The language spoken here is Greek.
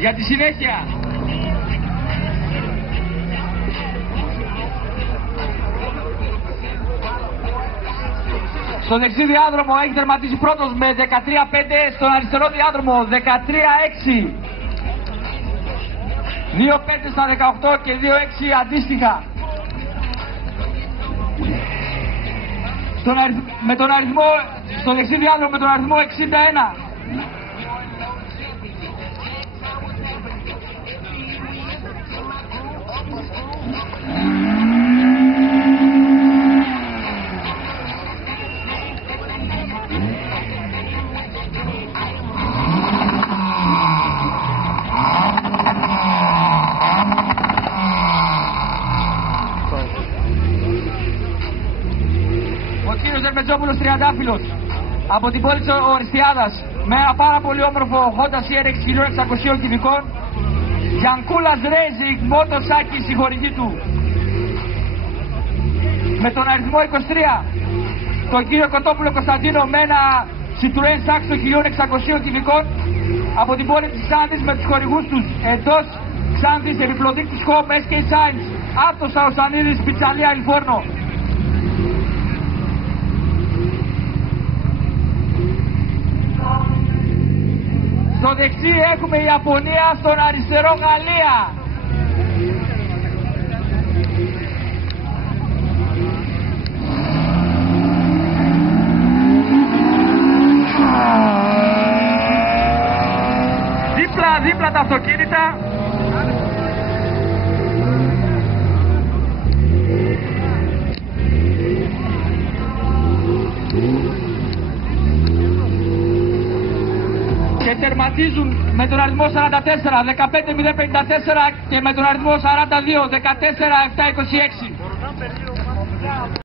Για τη συνέχεια. Στο δεξί διάδρομο έχει τερματίσει πρώτος με 13-5, στον αριστερό διάδρομο 13-6. 2-5 στα 18 και 2-6 αντίστοιχα. Με τον αριθμό, στο δεξί διάδρομο με τον αριθμό 61. Μετζόπουλος Τριαντάφυλλος από την πόλη της Οριστιάδας με ένα πάρα πολύ όμορφο Honda CRX 1600 κυβικών. Γιανκούλας Racing Motorcycle στη χορηγή του. Με τον αριθμό 23 τον κύριο Κοτόπουλο Κωνσταντίνο με ένα Citroën Saxo των 1600 κυβικών από την πόλη της Ξάνθης με τους χορηγούς τους εντός Ξάνθης, επιπλωτήκτης Home, SK Science, Άπτος Αουσανίδης, Πιτσαλία Αλιφόρνο. Στο δεξί έχουμε Ιαπωνία, στον αριστερό Γαλλία. Δίπλα τα αυτοκίνητα. Και τερματίζουν με τον αριθμό 44, 15-054 και με τον αριθμό 42, 14-726.